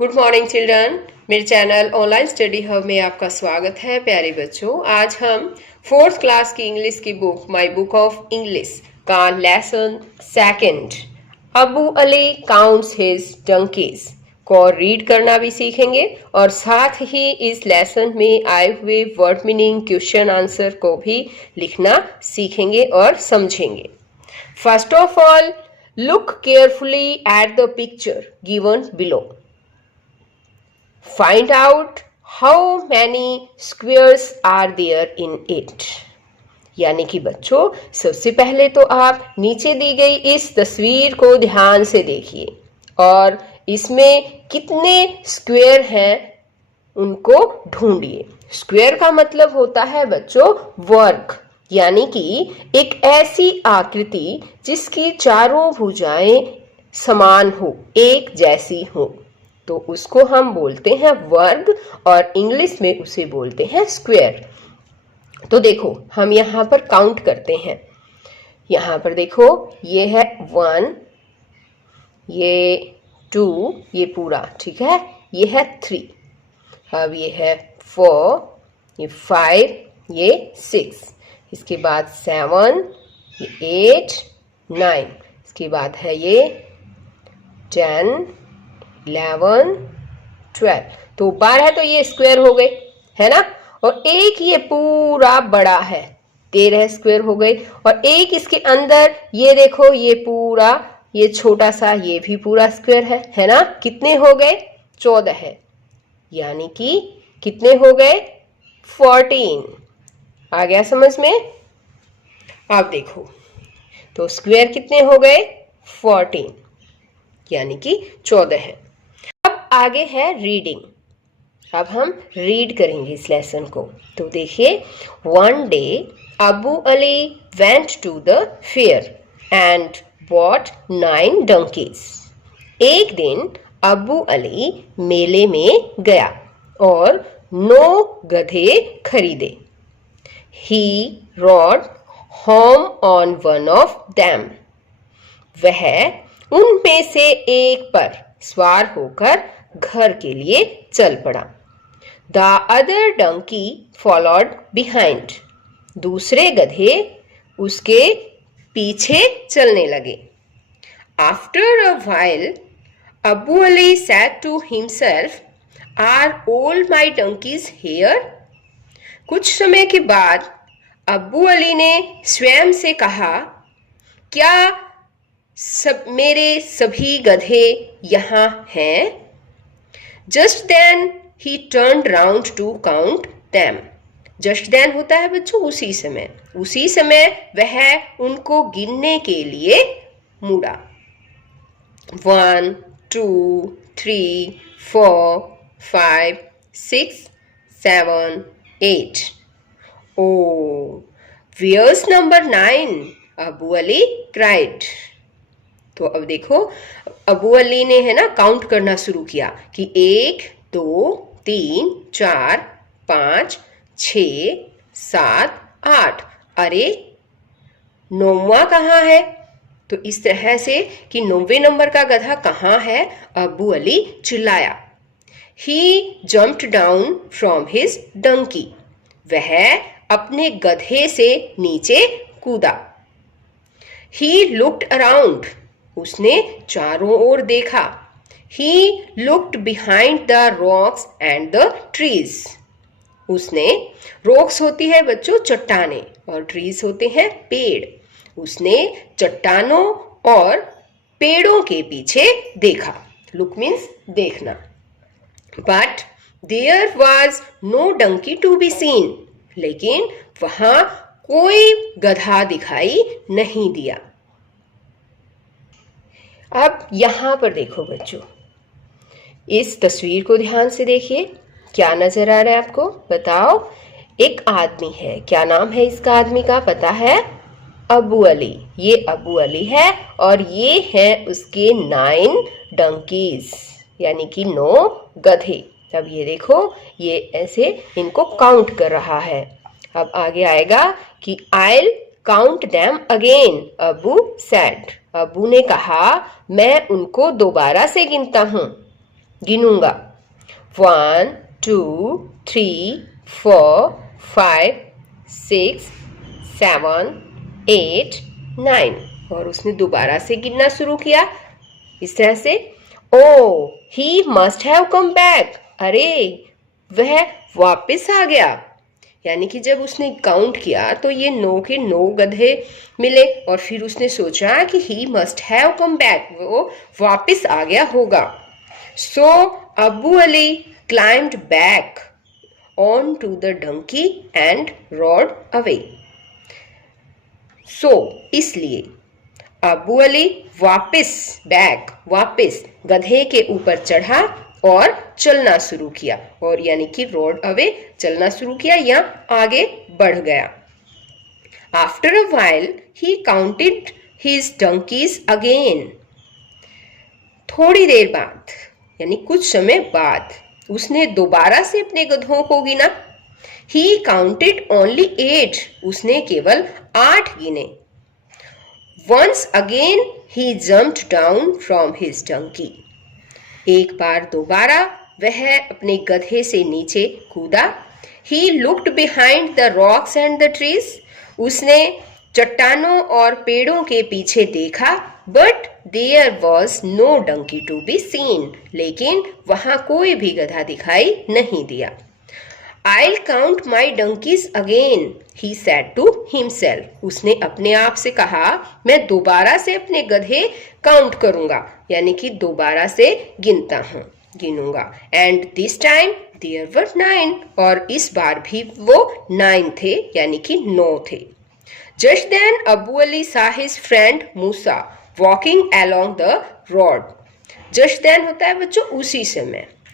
Good morning children. मेरे channel online study hub में आपका स्वागत है प्यारे बच्चों। आज हम फोर्थ क्लास की इंग्लिश की book my book of English का lesson second Abu Ali counts his donkeys को रीड करना भी सीखेंगे और साथ ही इस लेसन में आए हुए वर्ड मीनिंग क्वेश्चन आंसर को भी लिखना सीखेंगे और समझेंगे। First of all, look carefully at the picture given below. Find out how many squares are there in it. यानी कि बच्चों, सबसे पहले तो आप नीचे दी गई इस तस्वीर को ध्यान से देखिए और इसमें कितने स्क्वायर हैं उनको ढूंढिए। स्क्वायर का मतलब होता है बच्चों वर्ग, यानी कि एक ऐसी आकृति जिसकी चारों भुजाएं समान हो, एक जैसी हो, तो उसको हम बोलते हैं वर्ग और इंग्लिश में उसे बोलते हैं स्क्वायर। तो देखो, हम यहाँ पर काउंट करते हैं। यहाँ पर देखो, ये है 1, ये 2, ये पूरा ठीक है, ये है 3, अब ये है 4, ये 5, ये 6, इसके बाद 7, ये 8, 9, इसके बाद है ये 10, 11, 12। तो 12 तो ये स्क्वायर हो गए, है ना। और एक ये पूरा बड़ा है, 13 स्क्वायर हो गए। और एक इसके अंदर ये देखो, ये पूरा, ये छोटा सा, ये भी पूरा स्क्वायर है ना। कितने हो गए? 14 है, यानी कि कितने हो गए? 14। आ गया समझ में? आप देखो, तो स्क्वायर कितने हो गए? 14, यानी कि 14 है। अब आगे है रीडिंग। अब हम रीड करेंगे इस लेसन को। तो देखिए, one day Abu Ali went to the fair and bought 9 donkeys. एक दिन अबू अली मेले में गया और 9 गधे खरीदे। He rode home on one of them. वह उनमें से एक पर सवार होकर घर के लिए चल पड़ा। The other donkey followed behind. दूसरे गधे उसके पीछे चलने लगे। After a while, Abu Ali said to himself, "Are all my donkeys here?" कुछ समय के बाद अब्बू अली ने स्वयं से कहा, क्या मेरे सभी गधे यहाँ हैं? Just then he turned round to count them. Just then होता है बच्चों उसी समय। उसी समय वह उनको गिनने के लिए मुड़ा। 1, 2, 3, 4, 5, 6, 7, 8. Oh, where's number 9? Abu Ali cried. तो अब देखो, अबू अली ने है ना काउंट करना शुरू किया कि 1, 2, 3, 4, 5, 6, 7, 8। अरे 9वां कहाँ है? तो इस तरह से कि 9वें नंबर का गधा कहाँ है, अबू अली चिल्लाया। He jumped down from his donkey. वह अपने गधे से नीचे कूदा। He looked around. उसने चारों ओर देखा। He looked behind the rocks and the trees. उसने, rocks होती है बच्चों चट्टाने और trees होते हैं पेड़। उसने चट्टानों और पेड़ों के पीछे देखा। Look means देखना। But there was no donkey to be seen. लेकिन वहां कोई गधा दिखाई नहीं दिया। अब यहां पर देखो बच्चों, इस तस्वीर को ध्यान से देखिए। क्या नजर आ रहा है आपको? बताओ। एक आदमी है। क्या नाम है इसका आदमी का? पता है? अबू अली। ये अबू अली है और ये है उसके 9 donkeys, यानी कि 9 गधे। अब ये देखो, ये ऐसे इनको काउंट कर रहा है। अब आगे आएगा कि I'll count them again, Abu said. Abu ने कहा, मैं उनको दोबारा से गिनता हूं। गिनूंगा 1 2 3 4 5 6 7 8 9 और उसने दोबारा से गिनना शुरू किया इस तरह से oh he must have come back, अरे वह वापस आ गया। यानी कि जब उसने काउंट किया तो ये 9 के 9 गधे मिले और फिर उसने सोचा कि he must have come back, वो वापस आ गया होगा। So Abu Ali climbed back on to the donkey and rode away. So इसलिए अबू अली वापस गधे के ऊपर चढ़ा और चलना शुरू किया, और यानी कि रोड अवे चलना शुरू किया या आगे बढ़ गया। After a while he counted his donkeys again. थोड़ी देर बाद यानी कुछ समय बाद उसने दोबारा से अपने गधों को गिना। ही काउंटेड ओनली 8, उसने केवल 8 गिने। Once again he jumped down from his donkey. एक बार दोबारा वह अपने गधे से नीचे कूदा। He looked behind the rocks and the trees. उसने चट्टानों और पेड़ों के पीछे देखा, but there was no donkey to be seen, लेकिन वहां कोई भी गधा दिखाई नहीं दिया। I'll count my donkeys again, he said to himself. उसने अपने आप से कहा, मैं दोबारा से अपने गधे काउंट करूंगा, यानी कि दोबारा से गिनूंगा। And this time there were 9, और इस बार भी वो 9 थे, यानी कि 9 थे। Just then Abu Ali saw his friend Musa walking along the road. Just then होता है बच्चों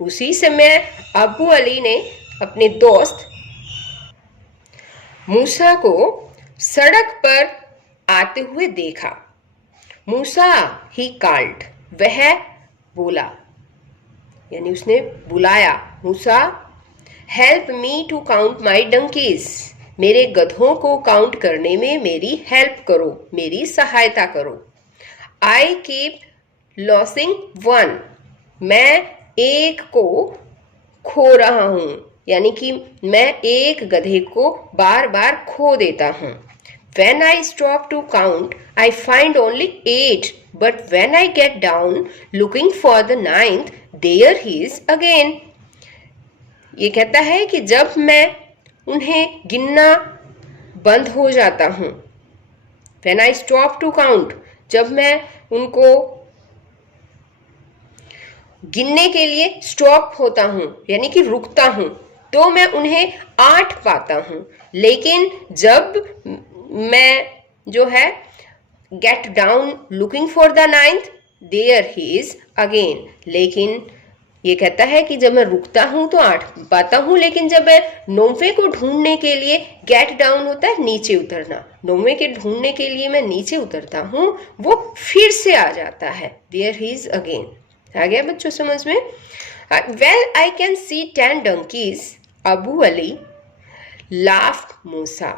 उसी समय अबू अली ने अपने दोस्त मूसा को सड़क पर आते हुए देखा। मूसा ही कॉल्ड, वह बोला यानी उसने बुलाया, Musa help me to count my donkeys, मेरे गधों को काउंट करने में मेरी हेल्प करो, मेरी सहायता करो। आई कीप लॉसिंग 1, मैं एक को खो रहा हूं, यानी कि मैं एक गधे को बार बार खो देता हूं। When I stop to count, I find only 8, but when I get down looking for the 9th, there he is again. ये कहता है कि जब मैं उन्हें गिनना बंद हो जाता हूं, When I stop to count, जब मैं उनको गिनने के लिए स्टॉप होता हूं यानी कि रुकता हूं, तो मैं उन्हें 8 पाता हूं, लेकिन जब मैं जो है get down looking for the 9th, there he is again. लेकिन ये कहता है कि जब मैं रुकता हूं तो 8 पाता हूं, लेकिन जब मैं 9वें को ढूंढने के लिए गेट डाउन होता है नीचे उतरना, 9वें के ढूंढने के लिए मैं नीचे उतरता हूं, वो फिर से आ जाता है, देयर ही इज अगेन। आ गया बच्चों समझ में? Well I can see 10 donkeys, Abu Ali laughed Musa.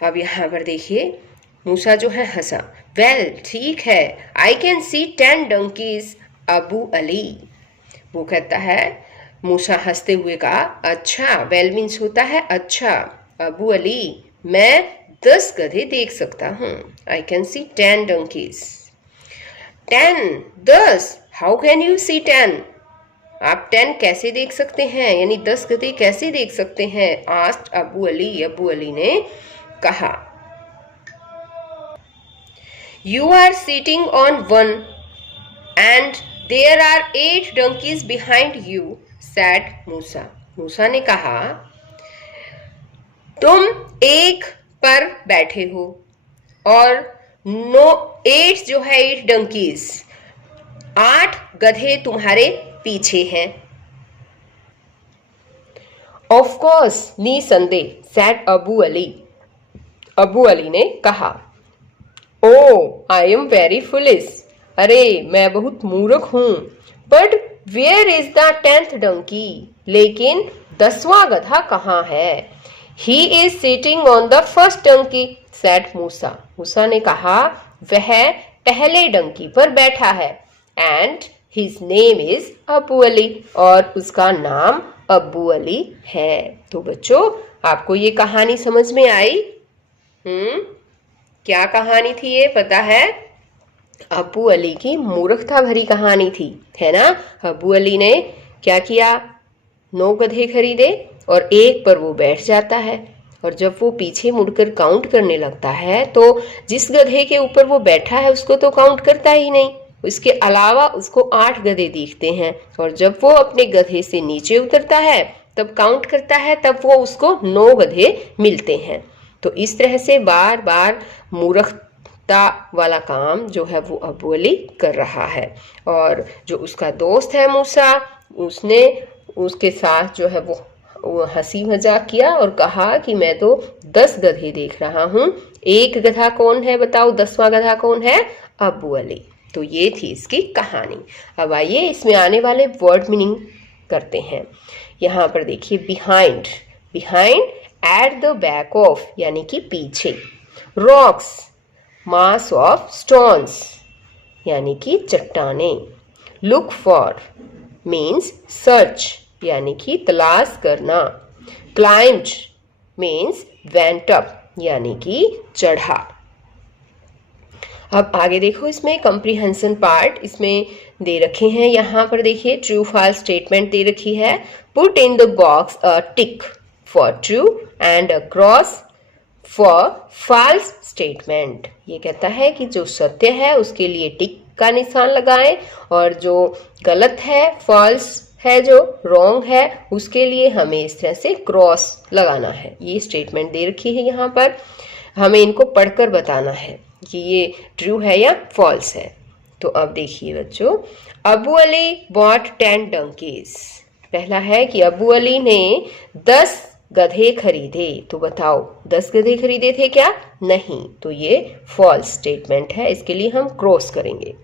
अब यहां पर देखिए मूसा जो है हंसा। वेल ठीक है, आई can see 10 donkeys, Abu Ali. वो कहता है, मूसा हंसते हुए कहा, अच्छा, वेल मीन्स होता है अच्छा, अबू अली मैं 10 गधे देख सकता हूं। I can see 10 donkeys। 10 how can you see 10? आप 10 कैसे देख सकते हैं, यानी 10 गधे कैसे देख सकते हैं? आस्क्ड अबू अली ने कहा। You are sitting on 1 and there are 8 donkeys behind you, said Musa. Musa ने कहा, तुम एक पर बैठे हो और 8 जो है 8 donkeys, 8 गधे तुम्हारे पीछे हैं। ऑफ कोर्स, निसंदेह, सैड अबू अली। अबू अली ने कहा, oh I am very foolish, अरे मैं बहुत मूर्ख हूं। But where is the 10th donkey, लेकिन 10वां गधा कहाँ है? He is sitting on the first donkey, said Musa ने कहा, वह पहले डंकी पर बैठा है। And his name is Abu Ali, और उसका नाम अबू अली है। तो बच्चों, आपको ये कहानी समझ में आई? क्या कहानी थी ये पता है? अबू अली की मूर्खता भरी कहानी थी, है ना। अबू अली ने क्या किया? 9 गधे खरीदे और एक पर वो बैठ जाता है, और जब वो पीछे मुड़कर काउंट करने लगता है तो जिस गधे के ऊपर वो बैठा है उसको तो काउंट करता ही नहीं, उसके अलावा उसको 8 गधे दिखते हैं, और जब वो अपने गधे से नीचे उतरता है तब काउंट करता है, तब वो उसको 9 गधे मिलते हैं। तो इस तरह से बार बार मूर्खता वाला काम जो है वो अबू अली कर रहा है। और जो उसका दोस्त है मूसा, उसने उसके साथ जो है वो हंसी मजाक किया और कहा कि मैं तो 10 गधे देख रहा हूँ, एक गधा कौन है बताओ? 10वां गधा कौन है? अबू अली। तो ये थी इसकी कहानी। अब आइए इसमें आने वाले वर्ड मीनिंग करते हैं। यहाँ पर देखिए, behind, behind at the back of यानी कि पीछे। रॉक्स, मास ऑफ स्टोन्स यानी कि चट्टाने। लुक फॉर मीन्स सर्च यानी कि तलाश करना। क्लाइम्ड मीन्स वेंट अप यानी कि चढ़ा। अब आगे देखो, इसमें कंप्रीहेंशन पार्ट इसमें दे रखे हैं। यहाँ पर देखिए ट्रू फॉल्स स्टेटमेंट दे रखी है। Put in the box a tick for true and a cross for false statement. ये कहता है कि जो सत्य है उसके लिए टिक का निशान लगाएं, और जो गलत है, फॉल्स है, जो रॉन्ग है, उसके लिए हमें इस तरह से क्रॉस लगाना है। ये स्टेटमेंट दे रखी है यहाँ पर, हमें इनको पढ़कर बताना है कि ये ट्रू है या फॉल्स है। तो अब देखिए बच्चों, अबू अली बॉट 10 डंकीज। पहला है कि अबू अली ने 10 गधे खरीदे। तो बताओ 10 गधे खरीदे थे क्या? नहीं, तो ये फॉल्स स्टेटमेंट है, इसके लिए हम क्रॉस करेंगे।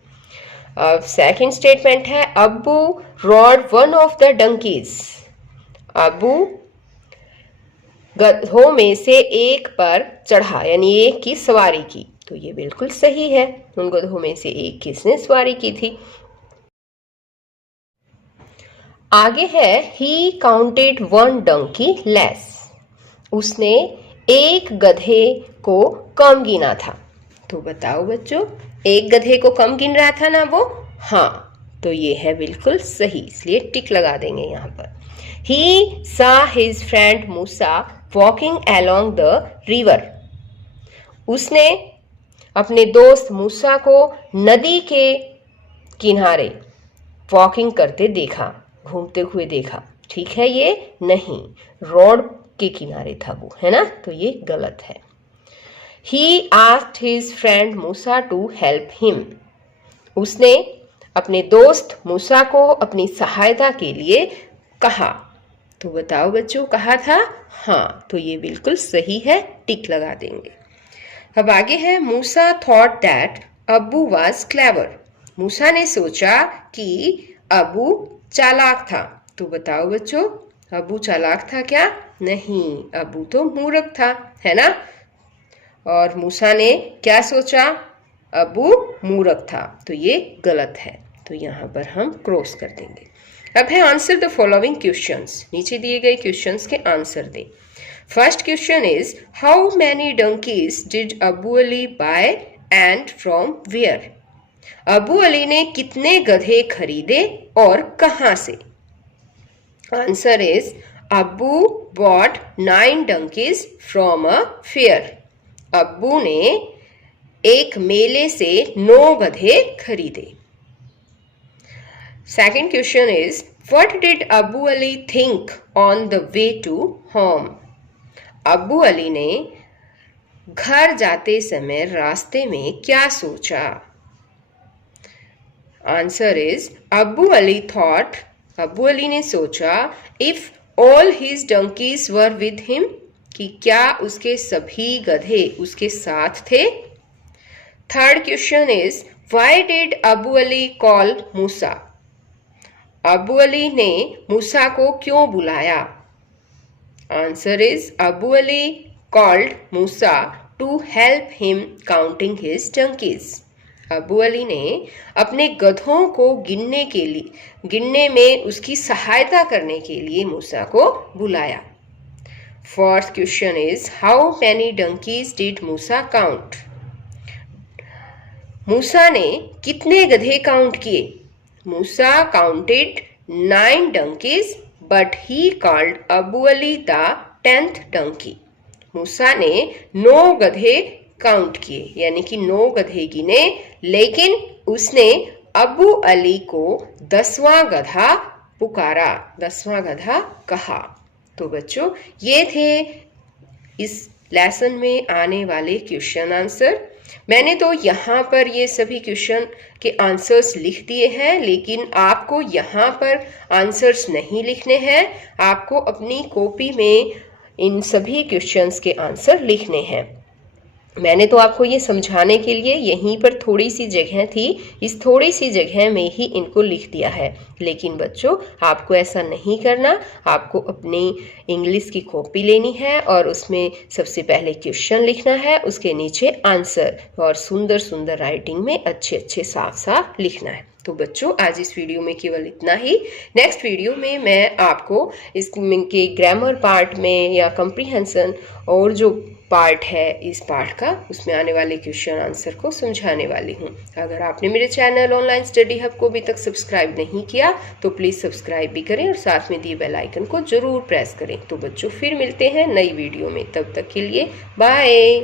अब सेकंड स्टेटमेंट है, Abu rod 1 of the donkeys. Abu गधों में से एक पर चढ़ा यानी एक की सवारी की। तो ये बिल्कुल सही है, उन गधों में से एक किसने सवारी की थी। आगे है, ही काउंटेड 1 डंकी लेस। उसने एक गधे को कम गिना था। तो बताओ बच्चों, एक गधे को कम गिन रहा था ना वो? हाँ, तो ये है बिल्कुल सही, इसलिए टिक लगा देंगे यहाँ पर। He saw his friend Musa walking along the river. उसने अपने दोस्त मूसा को नदी के किनारे वॉकिंग करते देखा, घूमते हुए देखा। ठीक है, ये नहीं, रोड के किनारे था वो, है ना, तो ये गलत है। He asked his friend Musa to help him. उसने अपने दोस्त मूसा को अपनी सहायता के लिए कहा। तो बताओ बच्चों, कहा था? हाँ, तो ये बिल्कुल सही है, टिक लगा देंगे। अब आगे है, Musa thought that Abu was clever. Musa ने सोचा कि अबू चालाक था। तो बताओ बच्चों, अबू चालाक था क्या? नहीं, अबू तो मूर्ख था, है ना। और मूसा ने क्या सोचा? अबू मूर्ख था, तो ये गलत है। तो यहाँ पर हम क्रॉस कर देंगे। अब है आंसर द फॉलोइंग क्वेश्चंस। नीचे दिए गए क्वेश्चंस के आंसर दें। First question is, how many donkeys did Abu Ali buy and from where? Abu Ali ने कितने गधे खरीदे और कहाँ से? Answer is, Abu bought 9 donkeys from a fair. Abu ने एक मेले से 9 गधे खरीदे। Second question is, what did Abu Ali think on the way to home? Abu Ali ने घर जाते समय रास्ते में क्या सोचा? Answer is, Abu Ali thought, Abu Ali ने सोचा, if all his donkeys were with him, कि क्या उसके सभी गधे उसके साथ थे। Third question is, why did Abu Ali call Musa? Abu Ali ने मूसा को क्यों बुलाया? Answer is, Abu Ali called Musa to help him counting his donkeys. Abu Ali ने अपने गधों को गिनने में उसकी सहायता करने के लिए मूसा को बुलाया। Fourth question is how many donkeys did Musa count? Musa ने कितने गधे काउंट किए? Musa counted 9 donkeys but he called Abu Ali the 10th donkey। Musa ने 9 गधे काउंट किए यानी कि 9 गधे गिने, लेकिन उसने अबू अली को 10वां गधा पुकारा, 10वां गधा कहा। तो बच्चों ये थे इस लेसन में आने वाले क्वेश्चन आंसर। मैंने तो यहाँ पर ये सभी क्वेश्चन के आंसर्स लिख दिए हैं, लेकिन आपको यहाँ पर आंसर्स नहीं लिखने हैं, आपको अपनी कॉपी में इन सभी क्वेश्चंस के आंसर लिखने हैं। मैंने तो आपको ये समझाने के लिए यहीं पर थोड़ी सी जगह थी, इस थोड़ी सी जगह में ही इनको लिख दिया है, लेकिन बच्चों आपको ऐसा नहीं करना। आपको अपनी इंग्लिश की कॉपी लेनी है और उसमें सबसे पहले क्वेश्चन लिखना है, उसके नीचे आंसर, और सुंदर सुंदर राइटिंग में अच्छे अच्छे साफ साफ लिखना है। तो बच्चों आज इस वीडियो में केवल इतना ही। नेक्स्ट वीडियो में मैं आपको इसके ग्रामर पार्ट में या कंप्रीहेंशन और जो पार्ट है इस पार्ट का, उसमें आने वाले क्वेश्चन आंसर को समझाने वाली हूँ। अगर आपने मेरे चैनल ऑनलाइन स्टडी हब को अभी तक सब्सक्राइब नहीं किया तो प्लीज़ सब्सक्राइब भी करें और साथ में दिए बेल आइकन को जरूर प्रेस करें। तो बच्चों फिर मिलते हैं नई वीडियो में, तब तक के लिए बाय।